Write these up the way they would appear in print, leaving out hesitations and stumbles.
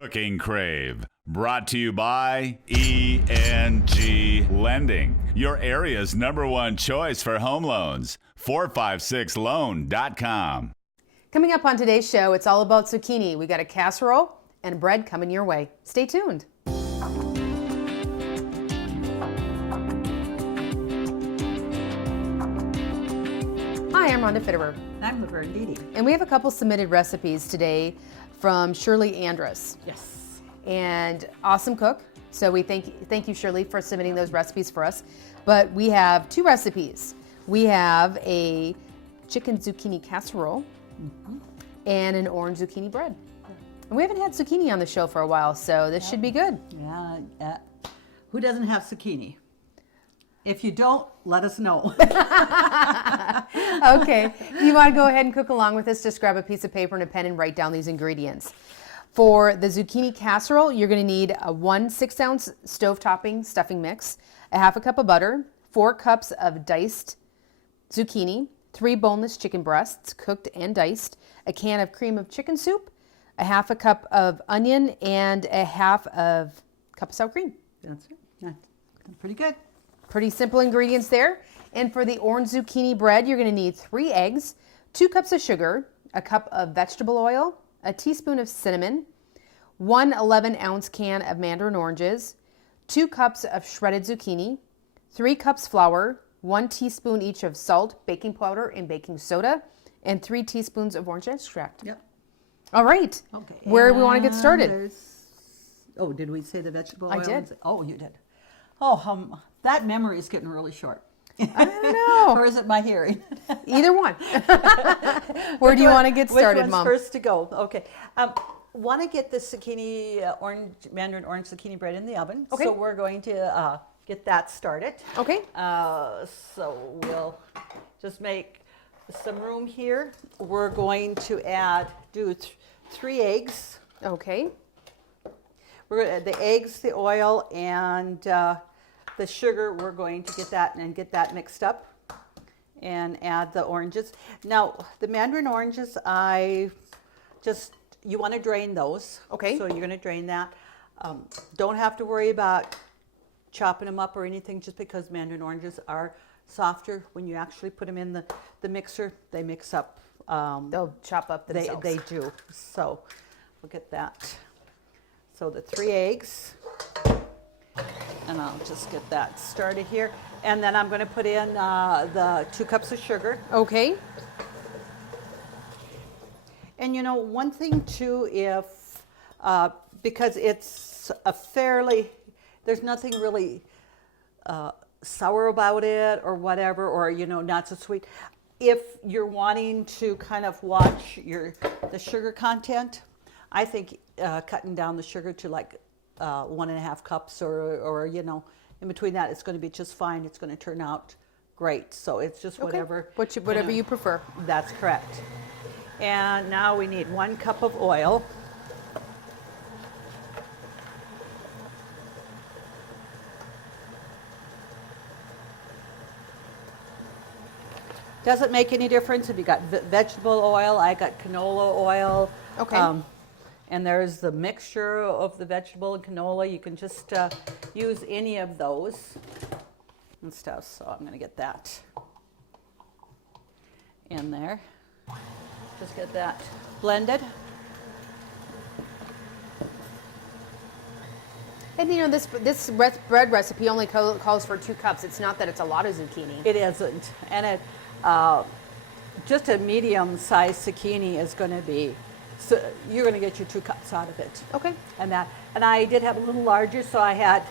Cooking Crave, brought to you by ENG Lending, your area's #1 choice for home loans. 456loan.com. Coming up on today's show, it's all about zucchini. We got a casserole and bread coming your way. Stay tuned. Hi, I'm Rhonda Fitterer. I'm Laverne Dede. And we have a couple submitted recipes today from Shirley Andrus. Yes. And awesome cook. So we thank you, Shirley, for submitting those recipes for us. But we have two recipes. We have a chicken zucchini casserole and an orange zucchini bread. And we haven't had zucchini on the show for a while, so this should be good. Yeah. Who doesn't have zucchini? If you don't, let us know. Okay. If you want to go ahead and cook along with us, just grab a piece of paper and a pen and write down these ingredients. For the zucchini casserole, you're going to need a 1 6-ounce stove topping stuffing mix, a half a cup of butter, 4 cups of diced zucchini, 3 boneless chicken breasts, cooked and diced, a can of cream of chicken soup, a half a cup of onion, and a half of cup of sour cream. That's it. Yeah. Pretty good. Pretty simple ingredients there. And for the orange zucchini bread, you're going to need 3 eggs, 2 cups of sugar, a cup of vegetable oil, a teaspoon of cinnamon, 1 11-ounce can of mandarin oranges, 2 cups of shredded zucchini, 3 cups flour, 1 teaspoon each of salt, baking powder, and baking soda, and 3 teaspoons of orange extract. Yep. All right. Okay. Where do we want to get started? Oh, did we say the vegetable oil? I did. Oh, you did. Oh, that memory is getting really short. I don't know. Or is it my hearing? Either one. Where do you want to get started, Which one's Mom? first to go? Okay. Want to get the zucchini, mandarin orange zucchini bread in the oven. Okay. So we're going to get that started. Okay. So we'll just make some room here. We're going to do 3 eggs. Okay. We're gonna, the eggs, the oil, and the sugar. We're going to get that mixed up, and add the oranges. Now the mandarin oranges, you want to drain those. Okay. So you're going to drain that. Don't have to worry about chopping them up or anything, just because mandarin oranges are softer. When you actually put them in the mixer, they mix up. They'll chop up themselves. They do. So we'll get that. So the 3 eggs, and I'll just get that started here. And then I'm going to put in the 2 cups of sugar. Okay. And you know, one thing too, because it's there's nothing really sour about it or whatever, or not so sweet. If you're wanting to kind of watch the sugar content, I think cutting down the sugar to like 1.5 cups or in between that, it's going to be just fine. It's going to turn out great. So it's just whatever. Okay. Whatever you prefer. That's correct. And now we need 1 cup of oil. Doesn't make any difference if you got vegetable oil. I got canola oil. Okay. And there's the mixture of the vegetable and canola. You can just use any of those and stuff. So I'm going to get that in there. Just get that blended. And this bread recipe only calls for 2 cups. It's not that it's a lot of zucchini. It isn't. And it just a medium-sized zucchini is going to be, so you're going to get your 2 cups out of it. Okay. And I did have a little larger, so I had,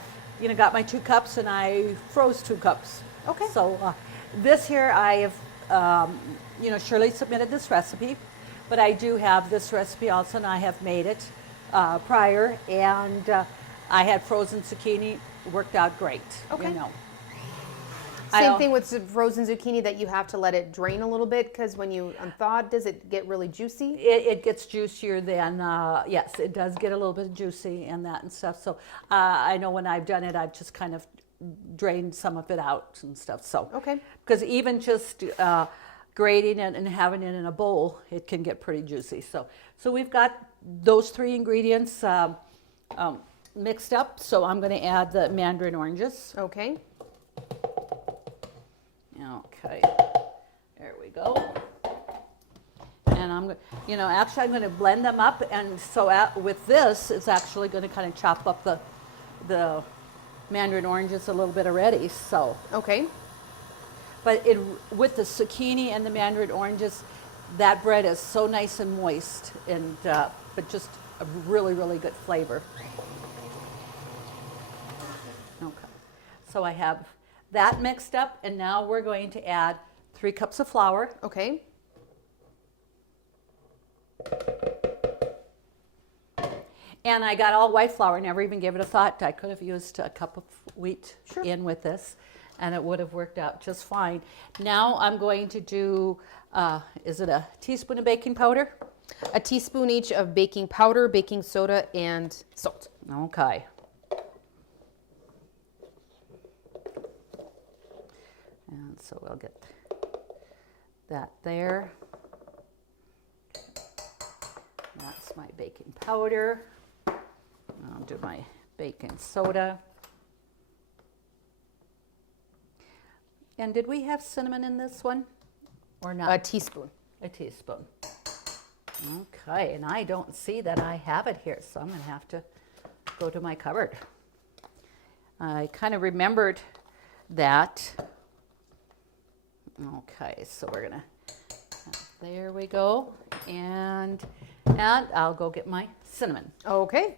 got my 2 cups and I froze 2 cups. Okay. So this here I have, Shirley submitted this recipe, but I do have this recipe also, and I have made it prior, and I had frozen zucchini, worked out great. Okay. I Same don't- thing with frozen zucchini, that you have to let it drain a little bit, because when you unthaw, does it get really juicy? It gets juicier than, yes, it does get a little bit juicy and that and stuff. So I know when I've done it, I've just kind of drained some of it out and stuff. So Okay. because even just grating it and having it in a bowl, it can get pretty juicy. So we've got those 3 ingredients mixed up. So I'm going to add the mandarin oranges. Okay. Okay, there we go. And I'm going to, actually I'm going to blend them up. And so with this, it's actually going to kind of chop up the mandarin oranges a little bit already. So Okay. but with the zucchini and the mandarin oranges, that bread is so nice and moist, and but just a really, really good flavor. Okay, so I have that mixed up, and now we're going to add 3 cups of flour. Okay. And I got all white flour, never even gave it a thought. I could have used a cup of wheat in with this, and it would have worked out just fine. Now I'm going to do, is it a teaspoon of baking powder? A teaspoon each of baking powder, baking soda, and salt. Okay. And so we'll get that there. That's my baking powder. I'll do my baking soda. And did we have cinnamon in this one or not? A teaspoon. A teaspoon. Okay, and I don't see that I have it here, so I'm going to have to go to my cupboard. I kind of remembered that. Okay, so we're going to, there we go. And I'll go get my cinnamon. Okay.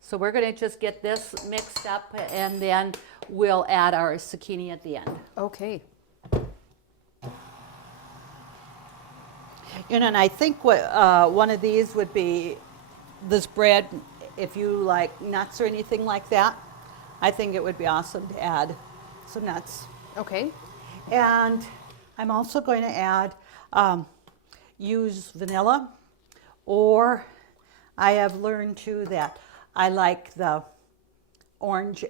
So we're going to just get this mixed up, and then we'll add our zucchini at the end. Okay. And I think what one of these would be this bread, if you like nuts or anything like that, I think it would be awesome to add some nuts. Okay. And I'm also going to add, use vanilla, or I have learned too that I like the orange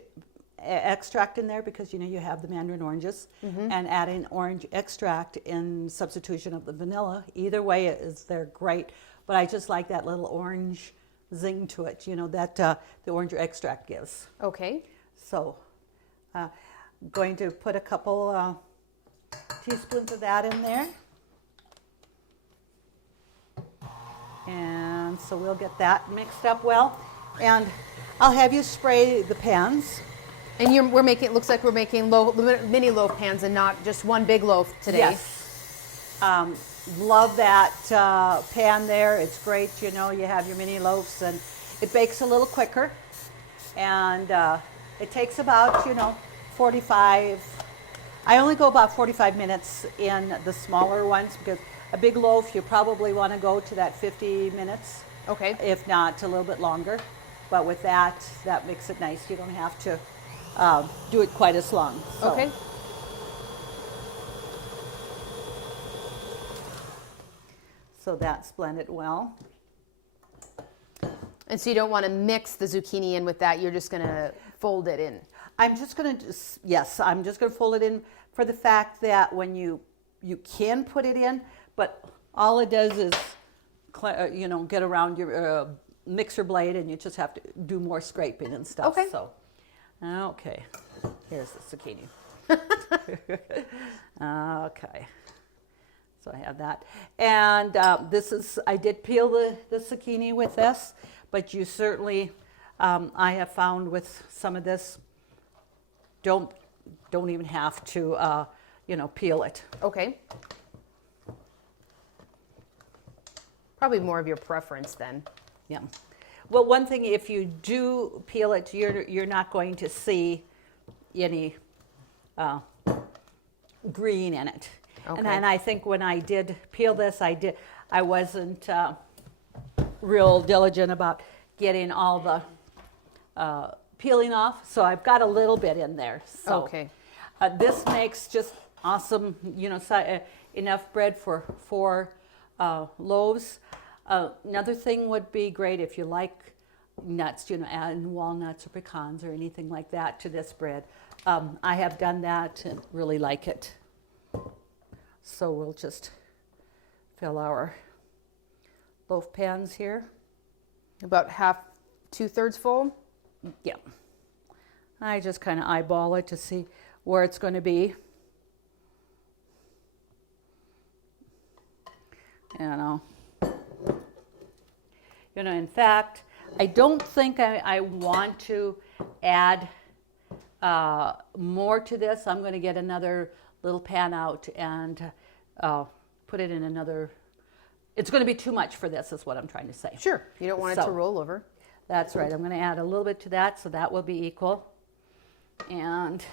extract in there because you have the mandarin oranges, and adding orange extract in substitution of the vanilla. Either way, they're great, but I just like that little orange zing to it, that the orange extract gives. Okay. So I'm going to put a couple teaspoons of that in there. And so we'll get that mixed up well. And I'll have you spray the pans. And it looks like we're making mini loaf pans and not just one big loaf today. Yes. Love that pan there. It's great. You have your mini loaves, and it bakes a little quicker. And it takes about, 45. I only go about 45 minutes in the smaller ones because a big loaf, you probably want to go to that 50 minutes. Okay. If not, a little bit longer. But with that makes it nice. You don't have to do it quite as long. So. Okay. So that's blended well. And so you don't want to mix the zucchini in with that. You're just going to fold it in. I'm just going to fold it in for the fact that when you can put it in, but all it does is, get around your mixer blade, and you just have to do more scraping and stuff. Okay. So, okay, here's the zucchini. Okay, so I have that, and I did peel the zucchini with this, but you certainly, I have found with some of this, don't even have to, peel it. Okay. Probably more of your preference then. Yeah. Well, one thing, if you do peel it, you're not going to see any green in it. Okay. And I think when I did peel this, I wasn't real diligent about getting all the peeling off, so I've got a little bit in there. So Okay. This makes just awesome, enough bread for 4 loaves. Another thing would be great if you like nuts, adding walnuts or pecans or anything like that to this bread. I have done that and really like it. So we'll just fill our loaf pans here. About half, 2/3 full. Yeah. I just kind of eyeball it to see where it's going to be. In fact, I don't think I want to add more to this. I'm going to get another little pan out and put it in another. It's going to be too much for this, is what I'm trying to say. Sure. You don't want it to roll over. That's right. I'm going to add a little bit to that, so that will be equal. And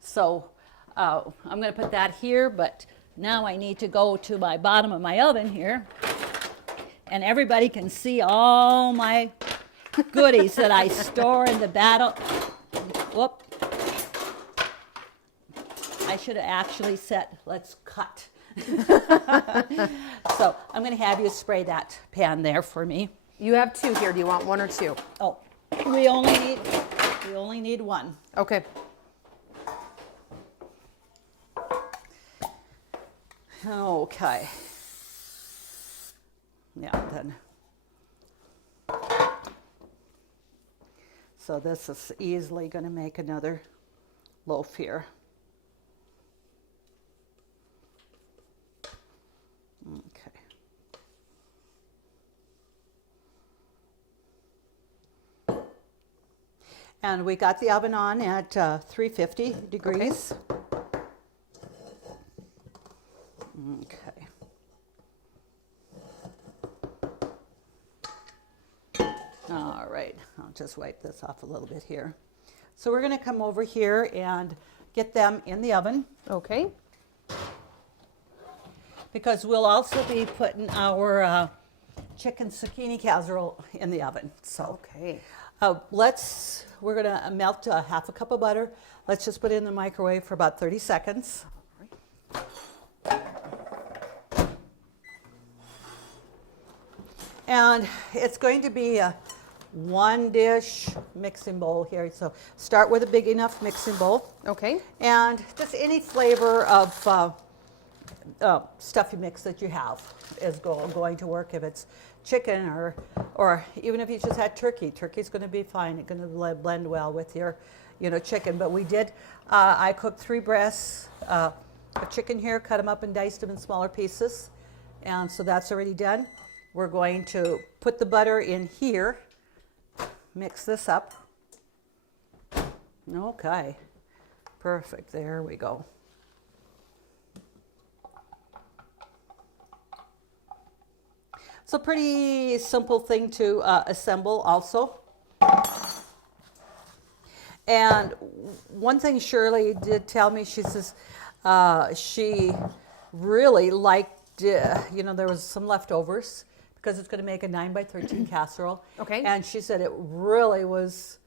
so I'm going to put that here, but now I need to go to my bottom of my oven here, and everybody can see all my goodies that I store in the battle. Whoop. I should have actually said, let's cut. So I'm going to have you spray that pan there for me. You have 2 here. Do you want 1 or 2? Oh, we only need 1. Okay. Okay. Yeah, then. So this is easily going to make another loaf here. Okay. And we got the oven on at 350 degrees. Okay. All right, I'll just wipe this off a little bit here. So we're going to come over here and get them in the oven. Okay. Because we'll also be putting our chicken zucchini casserole in the oven. So Okay. we're going to melt half a cup of butter. Let's just put it in the microwave for about 30 seconds. And it's going to be a 1-dish mixing bowl here. So start with a big enough mixing bowl. Okay. And just any flavor of stuffy mix that you have is going to work. If it's chicken or even if you just had turkey, turkey's going to be fine. It's going to blend well with your chicken. But I cooked 3 breasts of chicken here, cut them up and diced them in smaller pieces. And so that's already done. We're going to put the butter in here, mix this up. Okay, perfect, there we go. It's a pretty simple thing to assemble also. And one thing Shirley did tell me, she says she really liked, there was some leftovers, because it's going to make a 9x13 casserole. Okay. And she said it really was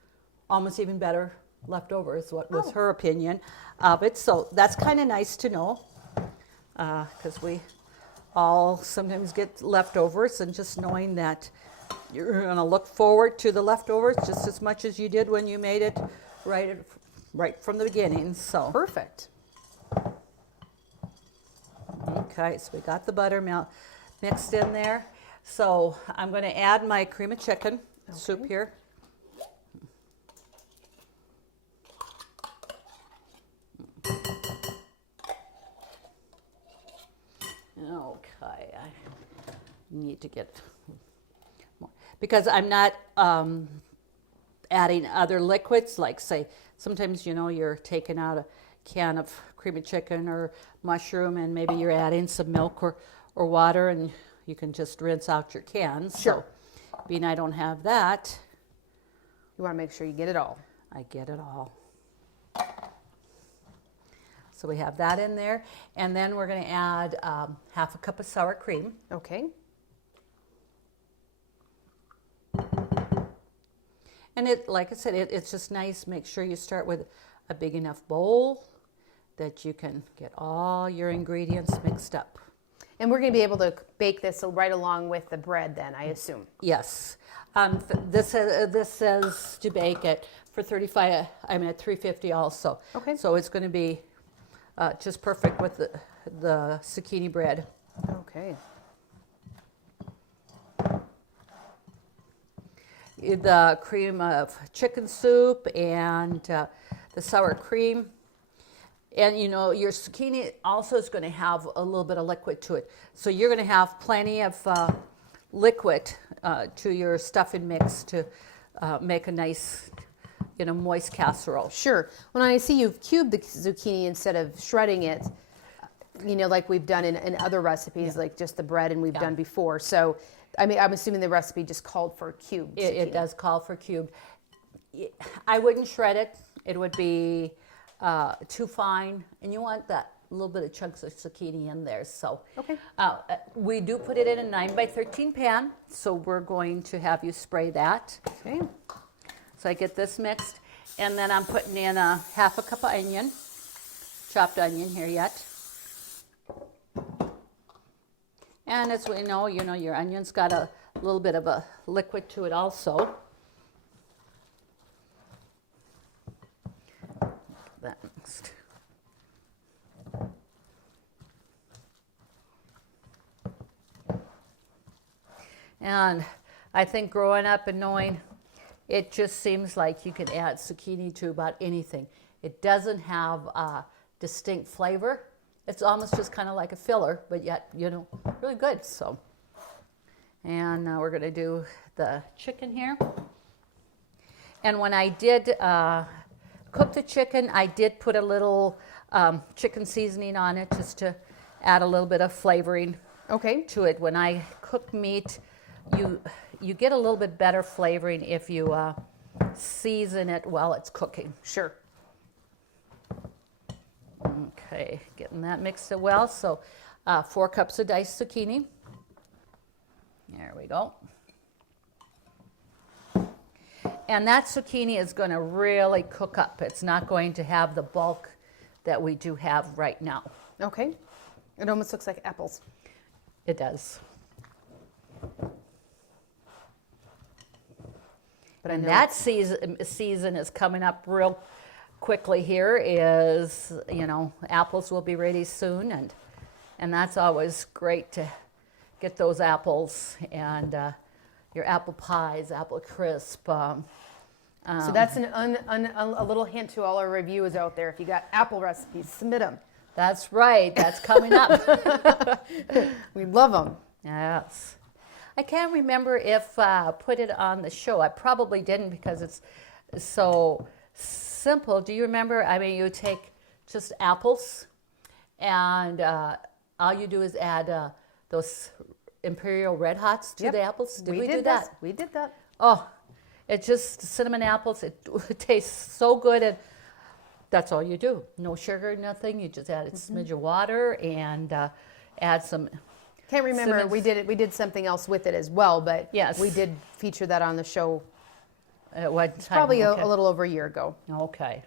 almost even better leftovers, what was her opinion of it. So that's kind of nice to know, because we all sometimes get leftovers, and just knowing that you're going to look forward to the leftovers just as much as you did when you made it right from the beginning. So Perfect. okay, so we got the butter mixed in there. So I'm going to add my cream of chicken soup here. Okay, I need to get more, because I'm not adding other liquids, like say sometimes you're taking out a can of cream of chicken or mushroom and maybe you're adding some milk or water, and you can just rinse out your cans. Sure. So being I don't have that, You want to make sure you get it all. I get it all. So we have that in there, and then we're going to add half a cup of sour cream. Okay. And like I said, it's just nice. Make sure you start with a big enough bowl that you can get all your ingredients mixed up. And we're going to be able to bake this right along with the bread then, I assume. Yes. This says to bake it for 35. I'm at 350 also. Okay. So it's going to be just perfect with the zucchini bread. Okay. The cream of chicken soup and the sour cream. And you know, your zucchini also is going to have a little bit of liquid to it. So you're going to have plenty of liquid to your stuffing mix to make a nice, you know, moist casserole. Sure. When I see you've cubed the zucchini instead of shredding it, you know, like we've done in other recipes, like just the bread and we've done before. So, I mean, I'm assuming the recipe just called for cubed zucchini. It does call for cubed. I wouldn't shred it. It would be too fine. And you want that little bit of chunks of zucchini in there. So Okay. we do put it in a 9 by 13 pan. So we're going to have you spray that. Okay. So I get this mixed. And then I'm putting in a half a cup of onion, chopped onion here yet. And as we know, your onion's got a little bit of a liquid to it also. That mixed. And I think growing up and knowing, it just seems like you can add zucchini to about anything. It doesn't have a distinct flavor. It's almost just kind of like a filler, but yet, really good. So, and now we're going to do the chicken here. And when I did cook the chicken, I did put a little chicken seasoning on it just to add a little bit of flavoring to it. When I cook meat, you get a little bit better flavoring if you season it while it's cooking. Sure. Okay, getting that mixed well. So 4 cups of diced zucchini. There we go. And that zucchini is going to really cook up. It's not going to have the bulk that we do have right now. Okay. It almost looks like apples. It does. But and that season is coming up real quickly here is, apples will be ready soon. And that's always great to get those apples and your apple pies, apple crisp. So that's a little hint to all our reviewers out there. If you got apple recipes, submit them. That's right. That's coming up. We love them. Yes. I can't remember if I put it on the show. I probably didn't because it's so simple. Do you remember? I mean, you take just apples and all you do is add those Imperial Red Hots to the apples. Did we do that? We did that. Oh, it's just cinnamon apples. It tastes so good. And that's all you do. No sugar, nothing. You just add a smidge of water and add some. Can't remember. cinnamon. We did something else with it as well, but yes, we did feature that on the show. At what time? Probably a little over a year ago. Okay.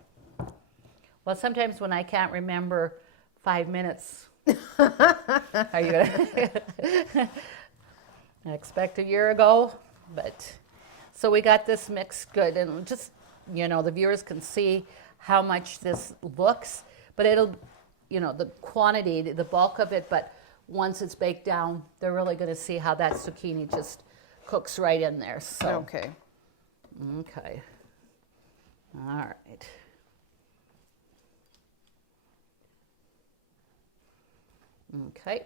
Well, sometimes when I can't remember 5 minutes, are you gonna? I expect a year ago, but so we got this mixed good, and just the viewers can see how much this looks, but it'll, the quantity, the bulk of it, but once it's baked down, they're really going to see how that zucchini just cooks right in there. So okay. Okay. All right. Okay.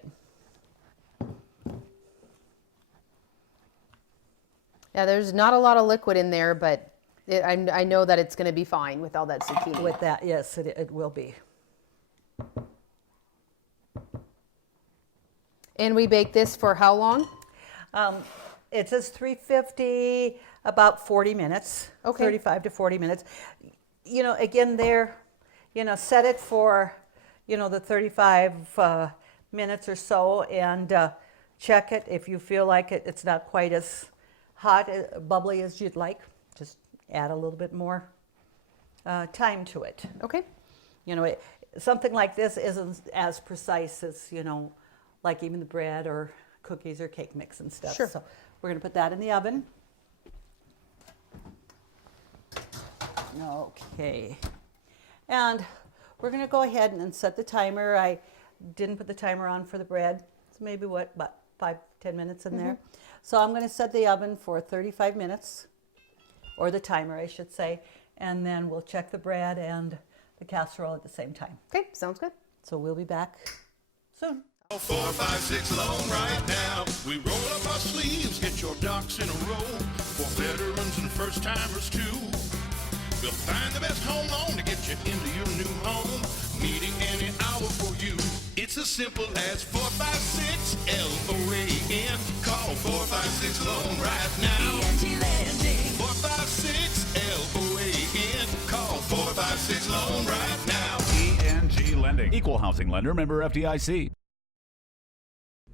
Yeah, there's not a lot of liquid in there, but I know that it's going to be fine with all that zucchini. With that, yes, it will be. And we bake this for how long? It says 350, about 40 minutes. Okay. 35 to 40 minutes. Again, set it for, the 35 minutes or so and check it. If you feel like it's not quite as hot, bubbly as you'd like, just add a little bit more time to it. Okay. Something like this isn't as precise as, like even the bread or cookies or cake mix and stuff. Sure. So we're going to put that in the oven. Okay. And we're going to go ahead and set the timer. I didn't put the timer on for the bread. It's maybe about 5-10 minutes in there. So I'm going to set the oven for 35 minutes, or the timer, I should say, and then we'll check the bread and the casserole at the same time. Okay, sounds good. So we'll be back soon. 4, 5, 6 long right now. We roll up our sleeves, get your ducks in a row. For veterans and first timers too. We'll find the best home loan to get you into your new home. Meeting any hour for you. It's as simple as 456 LOAN. Call 456 loan right now. 456 LOAN. Call 456 loan right now. ENG Lending. Equal housing lender, member FDIC.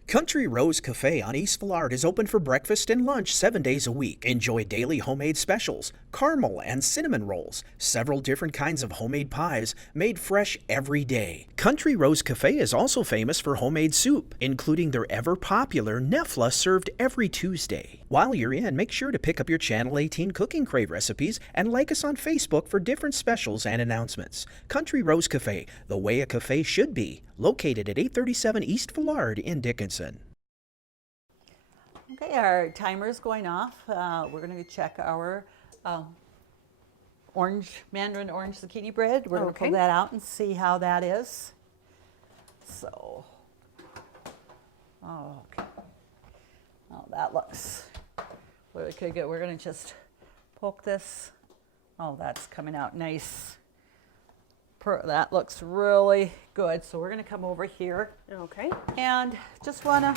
Country Rose Cafe on East Villard is open for breakfast and lunch 7 days a week. Enjoy daily homemade specials, caramel and cinnamon rolls, several different kinds of homemade pies made fresh every day. Country Rose Cafe is also famous for homemade soup, including their ever-popular Nefla served every Tuesday. While you're in, make sure to pick up your Channel 18 Cooking Crave recipes and like us on Facebook for different specials and announcements. Country Rose Cafe, the way a cafe should be, located at 837 East Villard in Dickinson. Okay, our timer is going off. We're going to check our Mandarin orange zucchini bread. We're going to pull that out and see how that is. So, okay. Oh, that looks really good. We're going to just poke this. Oh, that's coming out nice. That looks really good. So we're going to come over here. Okay. And just want to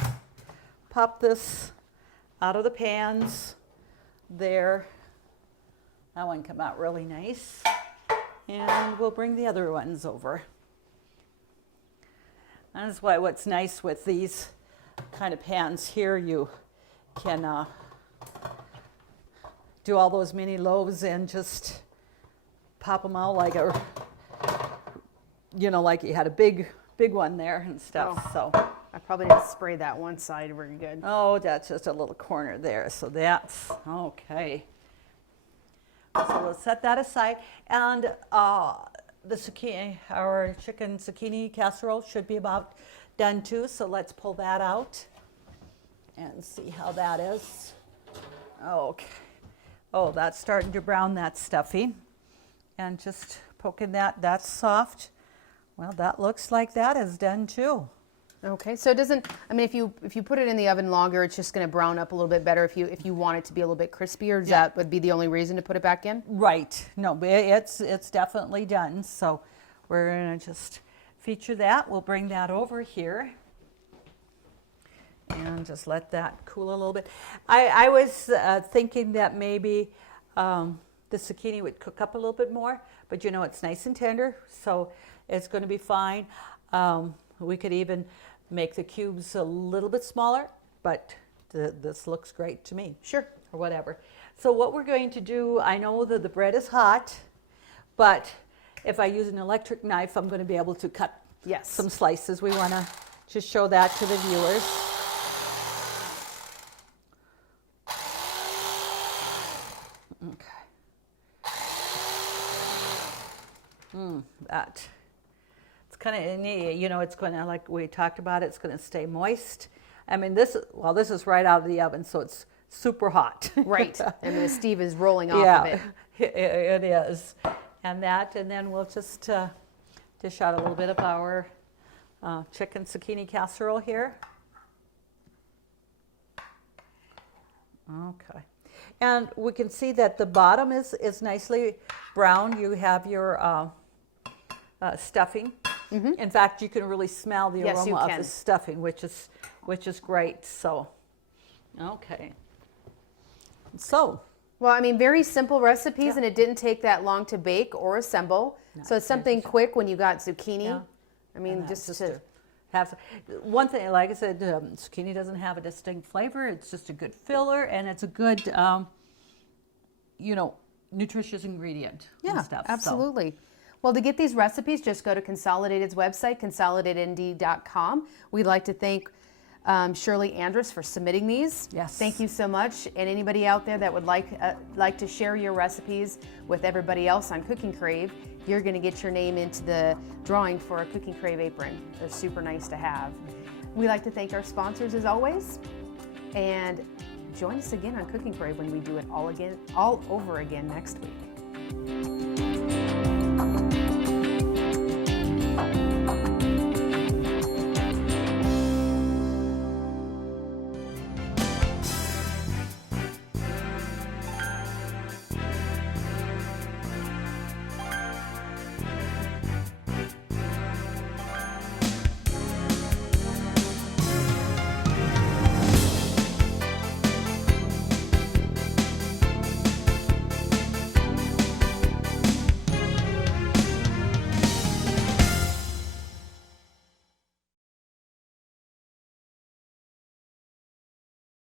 pop this out of the pans there. That one came out really nice. And we'll bring the other ones over. That's why what's nice with these kind of pans here, you can do all those mini loaves and just pop them out like a, like you had a big one there and stuff. Oh. So I probably didn't spray that one side very good. oh, that's just a little corner there. So that's okay. So we'll set that aside. And the zucchini, our chicken zucchini casserole should be about done too. So let's pull that out and see how that is. Okay. Oh, that's starting to brown, that stuffing. And just poking that, that's soft. Well, that looks like that is done too. Okay, so it doesn't, I mean, if you put it in the oven longer, it's just going to brown up a little bit better if you want it to be a little bit crispier. That would be the only reason to put it back in? Right. No, but it's definitely done. So we're going to just feature that. We'll bring that over here and just let that cool a little bit. I was thinking that maybe the zucchini would cook up a little bit more, but it's nice and tender, so it's going to be fine. We could even make the cubes a little bit smaller, but this looks great to me. Sure. Or whatever. So what we're going to do, I know that the bread is hot, but if I use an electric knife, I'm going to be able to cut some slices. We want to just show that to the viewers. Okay. That. Kind of neat, it's going to, like we talked about, it's going to stay moist. I mean, this is right out of the oven, so it's super hot. Right, and the Steve is rolling off of it. It is. And then we'll just dish out a little bit of our chicken zucchini casserole here. Okay. And we can see that the bottom is nicely brown. You have your stuffing. Mm-hmm. In fact, you can really smell the aroma of the stuffing, which is great. So, okay. So, well, I mean, very simple recipes, and it didn't take that long to bake or assemble. So it's something quick when you got zucchini. Yeah. I mean, just to have one thing, like I said, zucchini doesn't have a distinct flavor. It's just a good filler, and it's a good, nutritious ingredient. Yeah, and stuff, absolutely. So. Well, to get these recipes, just go to Consolidated's website, consolidatednd.com. We'd like to thank Shirley Andrus for submitting these. Yes. Thank you so much. And anybody out there that would like to share your recipes with everybody else on Cooking Crave, you're going to get your name into the drawing for a Cooking Crave apron. They're super nice to have. We like to thank our sponsors as always, and join us again on Cooking Crave when we do it all over again next week.